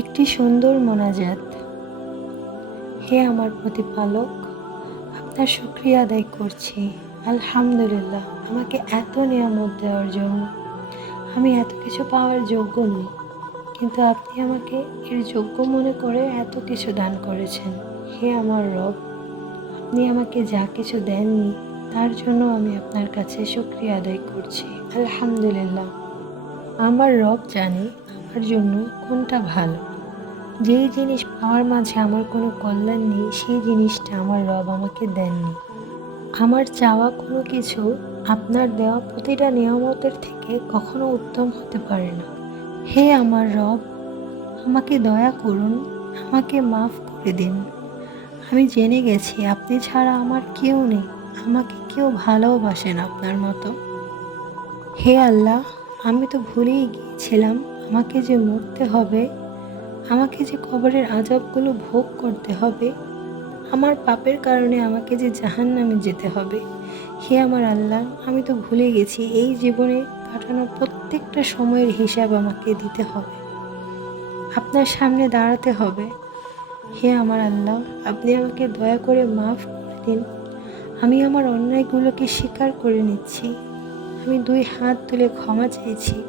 একটি সুন্দর মোনাজাত। হে আমার প্রতিপালক, আপনার শুক্রিয়া আদায় করছি। আলহামদুলিল্লাহ, আমাকে এত নিয়ামত দেওয়ার জন্য। আমি এত কিছু পাওয়ার যোগ্য নই, কিন্তু আপনি আমাকে এর যোগ্য মনে করে এত কিছু দান করেছেন। হে আমার রব, আপনি আমাকে যা কিছু দেননি, তার জন্য আমি আপনার কাছে শুক্রিয়া আদায় করছি। আলহামদুলিল্লাহ। আমার রব জানে আমার জন্য কোনটা ভালো? যেই জিনিস পাওয়ার মাঝে আমার কোনো কল্যাণ নেই, সেই জিনিসটা আমার রব আমাকে দেননি। আমার চাওয়া কোনো কিছু আপনার দেওয়া প্রতিটা নিয়ামতের থেকে কখনো উত্তম হতে পারে না। হে আমার রব, আমাকে দয়া করুন, আমাকে মাফ করে দিন। আমি জেনে গেছি, আপনি ছাড়া আমার কেউ নেই, আমাকে কেউ ভালোবাসেন আপনার মতো। হে আল্লাহ, আমি তো ভুলেই গিয়েছিলাম। আমাকে যে মরতে হবে, আমাকে যে কবরের আজবগুলো ভোগ করতে হবে, আমার পাপের কারণে আমাকে যে জাহান নামে যেতে হবে। হে আমার আল্লাহ, আমি তো ভুলে গেছি, এই জীবনে কাটানোর প্রত্যেকটা সময়ের হিসাব আমাকে দিতে হবে। আপনার সামনে দাঁড়াতে হবে। হে আমার আল্লাহ, আপনি আমাকে দয়া করে মাফ করে দিন। আমি আমার অন্যায়গুলোকে স্বীকার করে নিচ্ছি। আমি দুই হাত তুলে ক্ষমা চাইছি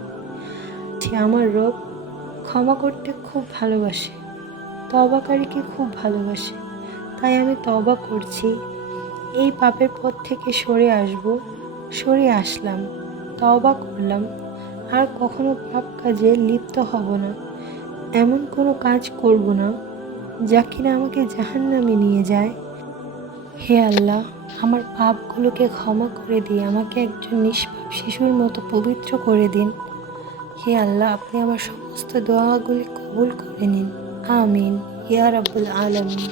যে আমার রব ক্ষমা করতে খুব ভালোবাসে তবাকারীকে খুব ভালোবাসে। তাই আমি তবা করছি। এই পাপের পথ থেকে সরে আসব, সরে আসলাম তবা করলাম। আর কখনো পাপ কাজে লিপ্ত হব না। এমন কোনো কাজ করব না, যা কিনা আমাকে জাহান্নামে নিয়ে যায়। হে আল্লাহ, আমার পাপগুলোকে ক্ষমা করে দিয়ে আমাকে একজন নিষ্পাপ শিশুর মতো পবিত্র করে দিন। হে আল্লাহ আপনি আমার সমস্ত দোয়াগুলি কবুল করে নিন আমিন ইয়া রাব্বুল আলামিন